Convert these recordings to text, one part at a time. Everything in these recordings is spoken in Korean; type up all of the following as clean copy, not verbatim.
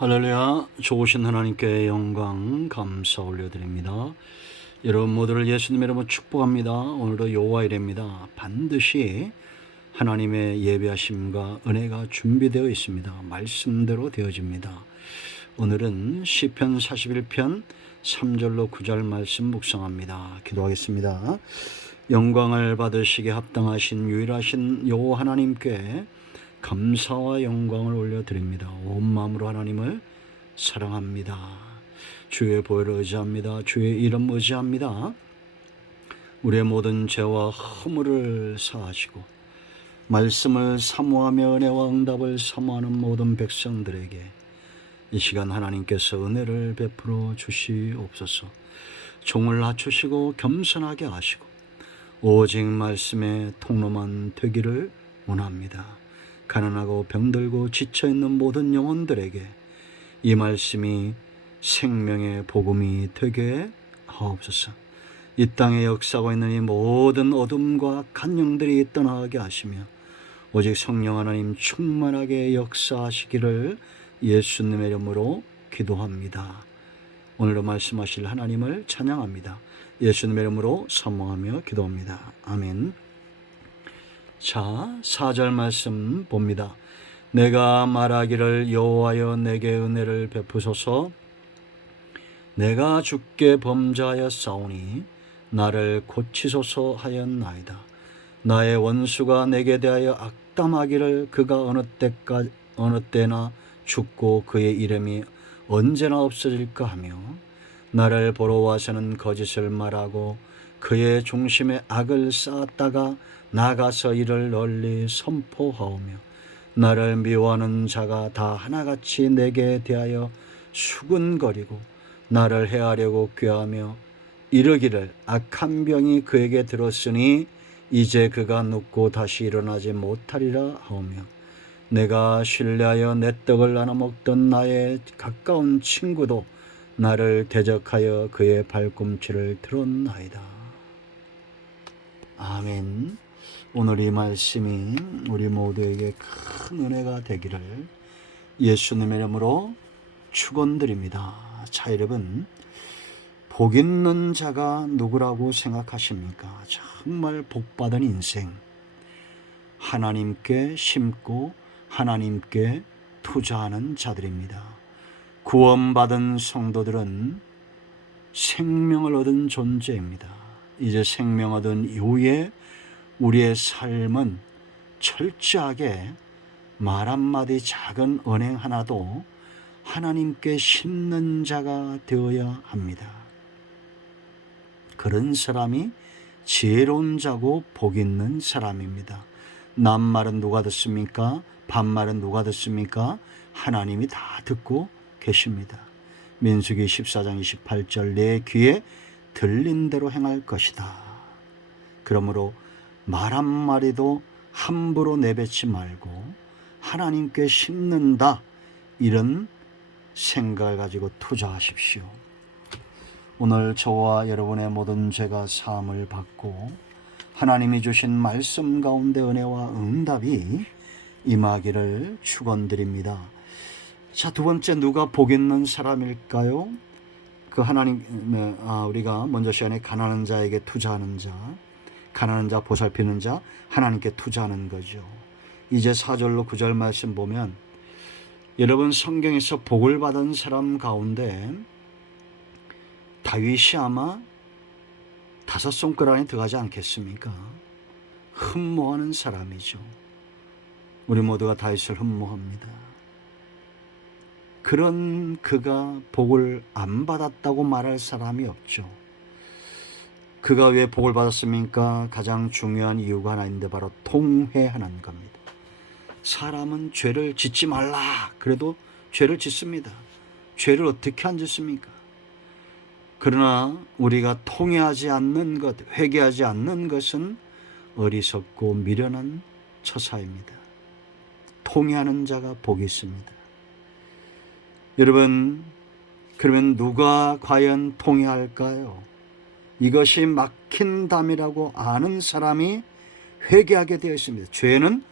할렐루야. 좋으신 하나님께 영광 감사 올려드립니다. 여러분 모두를 예수님의 이름으로 축복합니다. 오늘도 여호와일입니다. 반드시 하나님의 예배하심과 은혜가 준비되어 있습니다. 말씀대로 되어집니다. 오늘은 시편 41편 3절로 9절 말씀 묵상합니다. 기도하겠습니다. 영광을 받으시기에 합당하신 유일하신 여호와 하나님께 감사와 영광을 올려드립니다. 온 마음으로 하나님을 사랑합니다. 주의 보혈을 의지합니다. 주의 이름 의지합니다. 우리의 모든 죄와 허물을 사하시고 말씀을 사모하며 은혜와 응답을 사모하는 모든 백성들에게 이 시간 하나님께서 은혜를 베풀어 주시옵소서. 종을 낮추시고 겸손하게 하시고 오직 말씀의 통로만 되기를 원합니다. 가난하고 병들고 지쳐있는 모든 영혼들에게 이 말씀이 생명의 복음이 되게 하옵소서. 이 땅에 역사하고 있는 이 모든 어둠과 간영들이 떠나게 하시며 오직 성령 하나님 충만하게 역사하시기를 예수님의 이름으로 기도합니다. 오늘도 말씀하실 하나님을 찬양합니다. 예수님의 이름으로 사모하며 기도합니다. 아멘. 자, 4절 말씀 봅니다. 내가 말하기를 여호와여 내게 은혜를 베푸소서. 내가 주께 범죄하여 싸우니 나를 고치소서 하였나이다. 나의 원수가 내게 대하여 악담하기를 그가 어느 때나 죽고 그의 이름이 언제나 없어질까 하며 나를 보러 와서는 거짓을 말하고 그의 중심에 악을 쌓았다가 나가서 이를 널리 선포하오며 나를 미워하는 자가 다 하나같이 내게 대하여 수군거리고 나를 해하려고 꾀하며 이르기를 악한 병이 그에게 들었으니 이제 그가 눕고 다시 일어나지 못하리라 하오며 내가 신뢰하여 내 떡을 나눠 먹던 나의 가까운 친구도 나를 대적하여 그의 발꿈치를 들었나이다. 아멘. 오늘 이 말씀이 우리 모두에게 큰 은혜가 되기를 예수님의 이름으로 축원드립니다. 자, 여러분, 복 있는 자가 누구라고 생각하십니까? 정말 복받은 인생, 하나님께 심고 하나님께 투자하는 자들입니다. 구원받은 성도들은 생명을 얻은 존재입니다. 이제 생명 얻은 이후에 우리의 삶은 철저하게 말 한마디 작은 언행 하나도 하나님께 심는 자가 되어야 합니다. 그런 사람이 지혜로운 자고 복 있는 사람입니다. 남말은 누가 듣습니까? 반말은 누가 듣습니까? 하나님이 다 듣고 계십니다. 민수기 14장 28절 내 귀에 들린 대로 행할 것이다. 그러므로 말 한마디도 함부로 내뱉지 말고 하나님께 심는다, 이런 생각을 가지고 투자하십시오. 오늘 저와 여러분의 모든 죄가 사함을 받고 하나님이 주신 말씀 가운데 은혜와 응답이 임하기를 축원드립니다. 자, 두 번째, 누가 복 있는 사람일까요? 그 우리가 먼저 시간에 가난한 자에게 투자하는 자, 가난한 자 보살피는 자, 하나님께 투자하는 거죠. 이제 4절로 9절 말씀 보면 여러분, 성경에서 복을 받은 사람 가운데 다윗이 아마 5손가락 안에 들어가지 않겠습니까? 흠모하는 사람이죠. 우리 모두가 다윗을 흠모합니다. 그런 그가 복을 안 받았다고 말할 사람이 없죠. 그가 왜 복을 받았습니까? 가장 중요한 이유가 하나 있는데 바로 통회하는 겁니다. 사람은 죄를 짓지 말라 그래도 죄를 짓습니다. 죄를 어떻게 안 짓습니까? 그러나 우리가 통회하지 않는 것, 회개하지 않는 것은 어리석고 미련한 처사입니다. 통회하는 자가 복이 있습니다. 여러분, 그러면 누가 과연 통회할까요? 이것이 막힌 담이라고 아는 사람이 회개하게 되어 있습니다. 죄는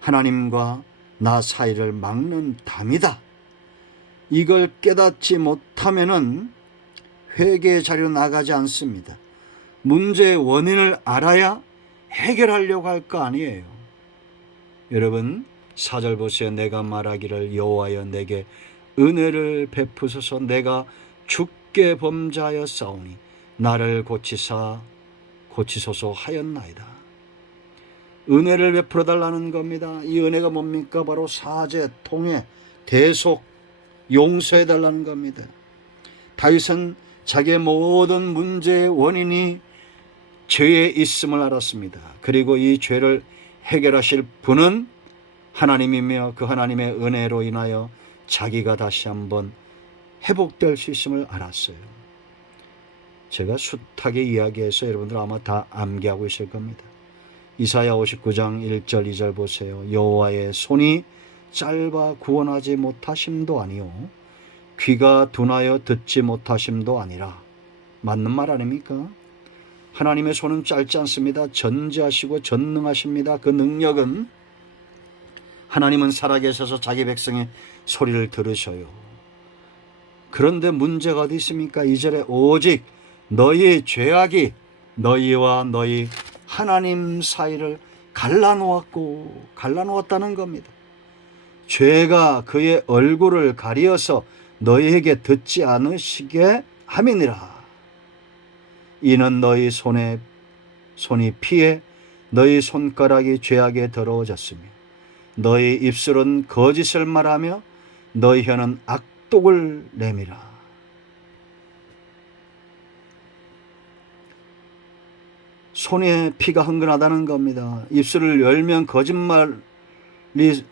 하나님과 나 사이를 막는 담이다. 이걸 깨닫지 못하면은 회개의 자리로 나가지 않습니다. 문제의 원인을 알아야 해결하려고 할 거 아니에요. 여러분 4절 보세요. 내가 말하기를 여호와여 내게 은혜를 베푸소서. 내가 죽게 범죄하였사오니 나를 고치소서 하였나이다. 은혜를 베풀어 달라는 겁니다. 이 은혜가 뭡니까? 바로 사죄, 통회, 대속, 용서해 달라는 겁니다. 다윗은 자기의 모든 문제의 원인이 죄에 있음을 알았습니다. 그리고 이 죄를 해결하실 분은 하나님이며 그 하나님의 은혜로 인하여 자기가 다시 한번 회복될 수 있음을 알았어요. 제가 숱하게 이야기해서 여러분들 아마 다 암기하고 있을 겁니다. 이사야 59장 1절 2절 보세요. 여호와의 손이 짧아 구원하지 못하심도 아니요 귀가 둔하여 듣지 못하심도 아니라. 맞는 말 아닙니까? 하나님의 손은 짧지 않습니다. 전지하시고 전능하십니다. 그 능력은 하나님은 살아계셔서 자기 백성의 소리를 들으셔요. 그런데 문제가 어디 있습니까? 2절에 오직 너희의 죄악이 너희와 너희 하나님 사이를 갈라놓았다는 겁니다. 죄가 그의 얼굴을 가리어서 너희에게 듣지 않으시게 함이니라. 이는 너희 손이 피해 너희 손가락이 죄악에 더러워졌으며 너희 입술은 거짓을 말하며 너희 혀는 악독을 내밀어. 손에 피가 흥건하다는 겁니다. 입술을 열면 거짓말이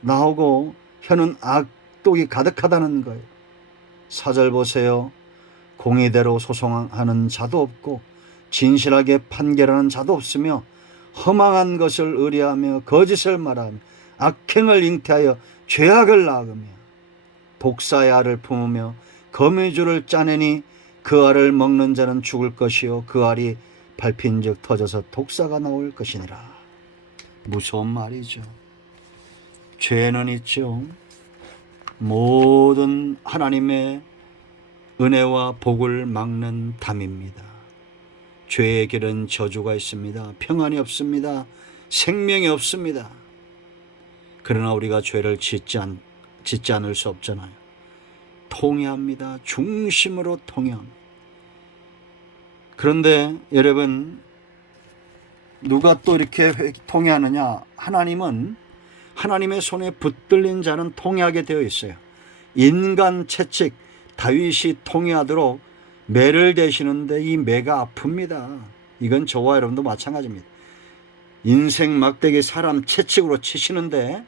나오고 혀는 악독이 가득하다는 거예요. 4절 보세요. 공의대로 소송하는 자도 없고 진실하게 판결하는 자도 없으며 허망한 것을 의뢰하며 거짓을 말하며 악행을 잉태하여 죄악을 낳으며 독사의 알을 품으며 거미줄을 짜내니 그 알을 먹는 자는 죽을 것이요 그 알이 밟힌즉 터져서 독사가 나올 것이니라. 무서운 말이죠. 죄는 있죠. 모든 하나님의 은혜와 복을 막는 담입니다. 죄의 길은 저주가 있습니다. 평안이 없습니다. 생명이 없습니다. 그러나 우리가 죄를 짓지 않을 수 없잖아요. 통회합니다. 중심으로 통회합니다. 그런데 여러분 누가 또 이렇게 통회하느냐? 하나님은 하나님의 손에 붙들린 자는 통회하게 되어 있어요. 인간 채찍 다윗이 통회하도록 매를 대시는데 이 매가 아픕니다. 이건 저와 여러분도 마찬가지입니다. 인생 막대기 사람 채찍으로 치시는데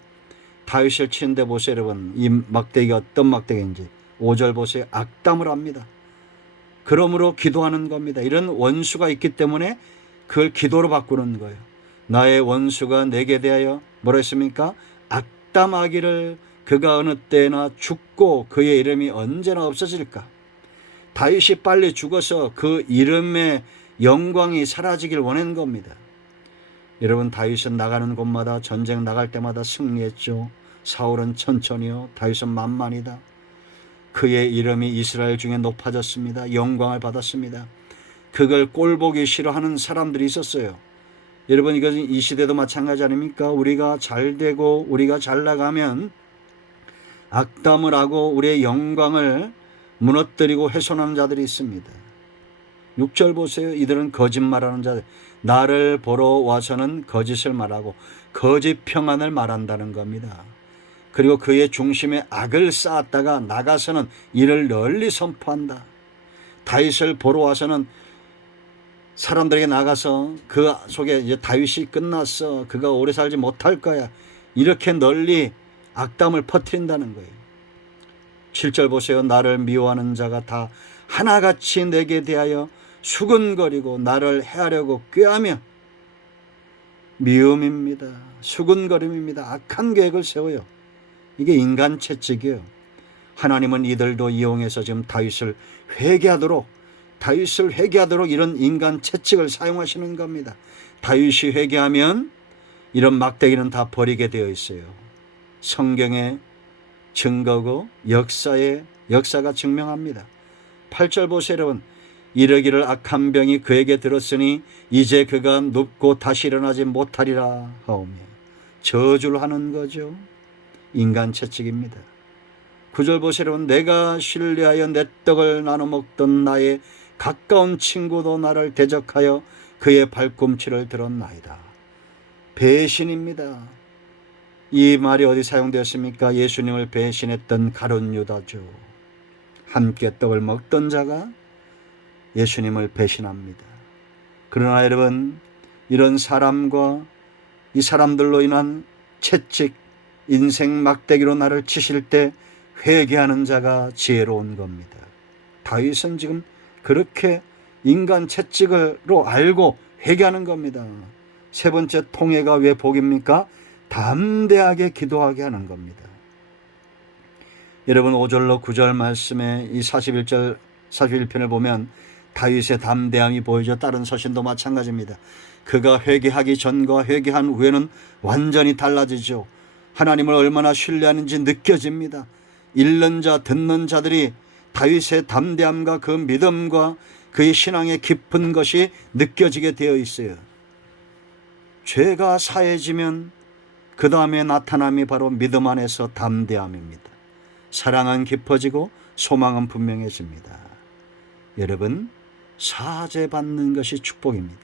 다윗을 치는데 보세요 여러분. 이 막대기가 어떤 막대기인지 5절 보세요. 악담을 합니다. 그러므로 기도하는 겁니다. 이런 원수가 있기 때문에 그걸 기도로 바꾸는 거예요. 나의 원수가 내게 대하여 뭐라 했습니까? 악담하기를 그가 어느 때나 죽고 그의 이름이 언제나 없어질까? 다윗이 빨리 죽어서 그 이름의 영광이 사라지길 원한 겁니다. 여러분 다윗은 나가는 곳마다 전쟁 나갈 때마다 승리했죠. 사울은 천천히요. 다윗은 만만이다. 그의 이름이 이스라엘 중에 높아졌습니다. 영광을 받았습니다. 그걸 꼴보기 싫어하는 사람들이 있었어요. 여러분 이것은 이 시대도 마찬가지 아닙니까? 우리가 잘 되고 우리가 잘 나가면 악담을 하고 우리의 영광을 무너뜨리고 훼손하는 자들이 있습니다. 6절 보세요. 이들은 거짓말하는 자들. 나를 보러 와서는 거짓을 말하고 거짓 평안을 말한다는 겁니다. 그리고 그의 중심에 악을 쌓았다가 나가서는 이를 널리 선포한다. 다윗을 보러 와서는 사람들에게 나가서 그 속에 이제 다윗이 끝났어. 그가 오래 살지 못할 거야. 이렇게 널리 악담을 퍼뜨린다는 거예요. 7절 보세요. 나를 미워하는 자가 다 하나같이 내게 대하여 수근거리고 나를 해하려고 꾀하며. 미움입니다. 수근거림입니다. 악한 계획을 세워요. 이게 인간 채찍이에요. 하나님은 이들도 이용해서 지금 다윗을 회개하도록 이런 인간 채찍을 사용하시는 겁니다. 다윗이 회개하면 이런 막대기는 다 버리게 되어 있어요. 성경에 증거고 역사가 증명합니다. 8절 보세요 여러분. 이르기를 악한 병이 그에게 들었으니 이제 그가 눕고 다시 일어나지 못하리라 하오며. 저주를 하는 거죠. 인간 채찍입니다. 9절 보세요 여러분. 내가 신뢰하여 내 떡을 나눠 먹던 나의 가까운 친구도 나를 대적하여 그의 발꿈치를 들었나이다. 배신입니다. 이 말이 어디 사용되었습니까? 예수님을 배신했던 가룟 유다죠. 함께 떡을 먹던 자가 예수님을 배신합니다. 그러나 여러분, 이런 사람과 이 사람들로 인한 채찍, 인생 막대기로 나를 치실 때 회개하는 자가 지혜로운 겁니다. 다윗은 지금 그렇게 인간 채찍으로 알고 회개하는 겁니다. 세 번째 통해가 왜 복입니까? 담대하게 기도하게 하는 겁니다. 여러분 5절로 9절 말씀에 이 41편을 보면 다윗의 담대함이 보이죠. 다른 서신도 마찬가지입니다. 그가 회개하기 전과 회개한 후에는 완전히 달라지죠. 하나님을 얼마나 신뢰하는지 느껴집니다. 읽는 자, 듣는 자들이 다윗의 담대함과 그 믿음과 그의 신앙의 깊은 것이 느껴지게 되어 있어요. 죄가 사해지면 그 다음에 나타남이 바로 믿음 안에서 담대함입니다. 사랑은 깊어지고 소망은 분명해집니다. 여러분, 사죄받는 것이 축복입니다.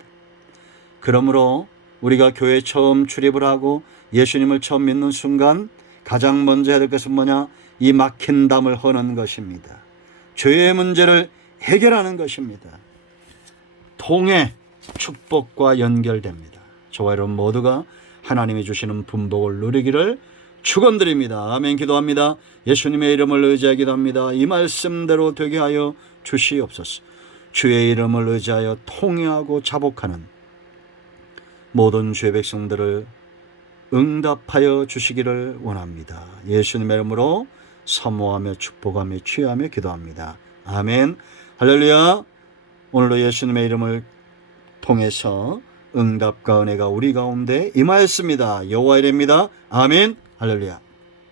그러므로 우리가 교회에 처음 출입을 하고 예수님을 처음 믿는 순간 가장 먼저 해야 될 것은 뭐냐? 이 막힌 담을 허는 것입니다. 죄의 문제를 해결하는 것입니다. 통해 축복과 연결됩니다. 저와 여러분 모두가 하나님이 주시는 분복을 누리기를 축원드립니다. 아멘. 기도합니다. 예수님의 이름을 의지하여 기도합니다. 이 말씀대로 되게 하여 주시옵소서. 주의 이름을 의지하여 통회하고 자복하는 모든 주의 백성들을 응답하여 주시기를 원합니다. 예수님의 이름으로 사모하며 축복하며 취하며 기도합니다. 아멘. 할렐루야. 오늘도 예수님의 이름을 통해서 응답과 은혜가 우리 가운데 임하였습니다. 여호와의 이름입니다. 아멘. 할렐루야.